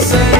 say.